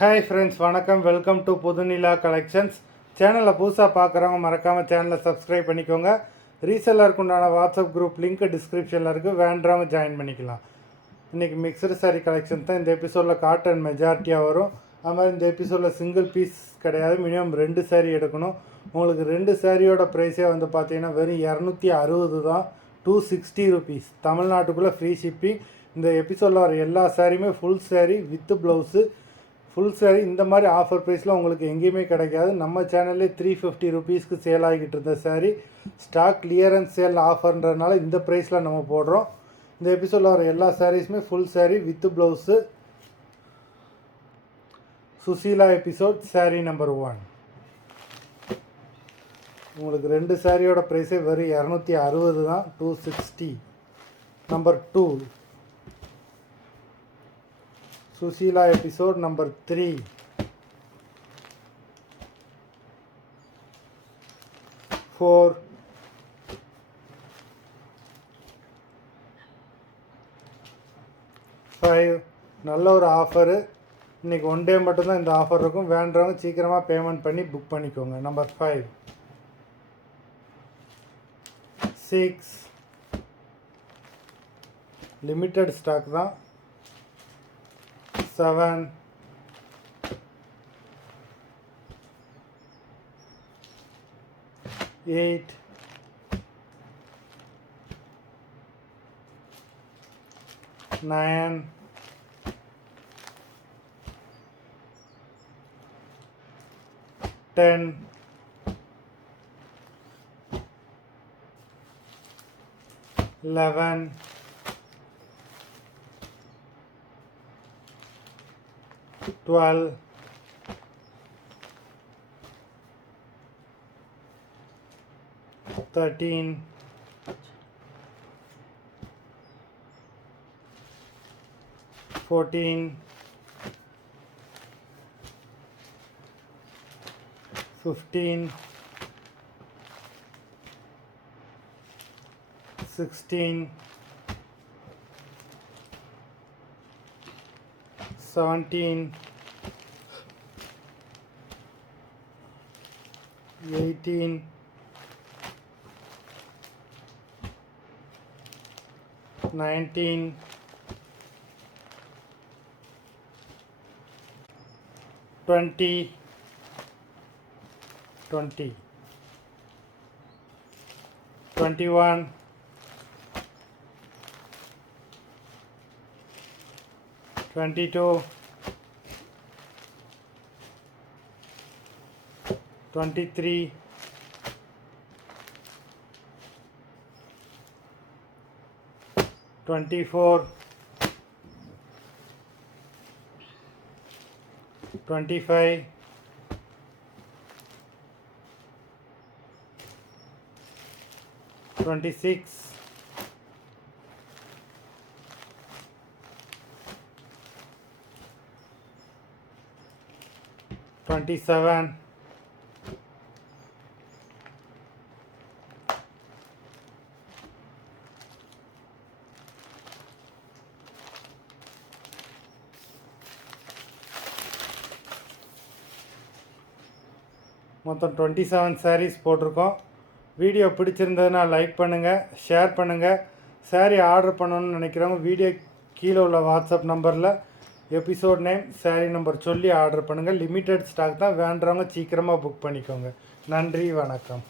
Hi friends, வணக்கம். Welcome to Puthunila collections. சேனலில் புதுசாக பார்க்குறவங்க மறக்காமல் சேனலை சப்ஸ்கிரைப் பண்ணிக்கோங்க. ரீசெல்லருக்கு உண்டான வாட்ஸ்அப் குரூப் லிங்க் டிஸ்கிரிப்ஷனில் இருக்குது, வேண்டவங்க ஜாயின் பண்ணிக்கலாம். இன்றைக்கி மிக்சடு சாரீ கலெக்ஷன் தான் இந்த எபிசோடில் காட்டன் மெஜாரிட்டியாக வரும். அது மாதிரி இந்த எபிசோடில் சிங்கிள் பீஸ் கிடையாது, மினிமம் 2 சாரீ எடுக்கணும். உங்களுக்கு 2 சாரியோட ப்ரைஸே வந்து பார்த்தீங்கன்னா வெறும் 260 தான், 260 ருபீஸ். தமிழ்நாட்டுக்குள்ளே ஃப்ரீ ஷிப்பிங். இந்த எபிசோடில் வர எல்லா சாரியுமே full sari with blouse. Full sari இந்த மாதிரி ஆஃபர் ப்ரைஸில் உங்களுக்கு எங்கேயுமே கிடைக்காது. நம்ம சேனல்லே 350 ருபீஸ்க்கு சேல் ஆகிக்கிட்டு இருந்த சாரீ ஸ்டாக் கிளியரன்ஸ் சேல் ஆஃபர்ன்றதுனால இந்த ப்ரைஸில் நம்ம போடுறோம். இந்த எபிசோடில் வர எல்லா சாரீஸுமே full sari with blouse. Susila episode sari number 1. உங்களுக்கு 2 சாரியோட ப்ரைஸே வெறும் 260 தான், 260. Number 2 Susila episode number 3. 4. 5. நல்ல ஒரு ஆஃபரு. இன்றைக்கி 1 டே மட்டும்தான் இந்த ஆஃபர் இருக்கும். வேண்டவங்க சீக்கிரமாக பேமெண்ட் பண்ணி புக் பண்ணிக்கோங்க. நம்பர் 5. 6. லிமிட்டட் ஸ்டாக் தான். 7. 8. 9. 10. 11. 12. 13. 14. 15. 16. 17. 18. 19. 20. 21. 22. 23. 24. 25. 26. 27. 27 சாரீஸ் போட்டிருக்கோம். வீடியோ பிடிச்சிருந்ததுன்னா லைக் பண்ணுங்கள், ஷேர் பண்ணுங்கள். சாரீ ஆர்டர் பண்ணணும்னு நினைக்கிறவங்க வீடியோ கீழே உள்ள வாட்ஸ்அப் நம்பரில் எபிசோட் நேம், சாரீ நம்பர் சொல்லி ஆர்டர் பண்ணுங்கள். லிமிட்டட் ஸ்டாக் தான், வேண்டுறவங்க சீக்கிரமாக புக் பண்ணிக்கோங்க. நன்றி, வணக்கம்.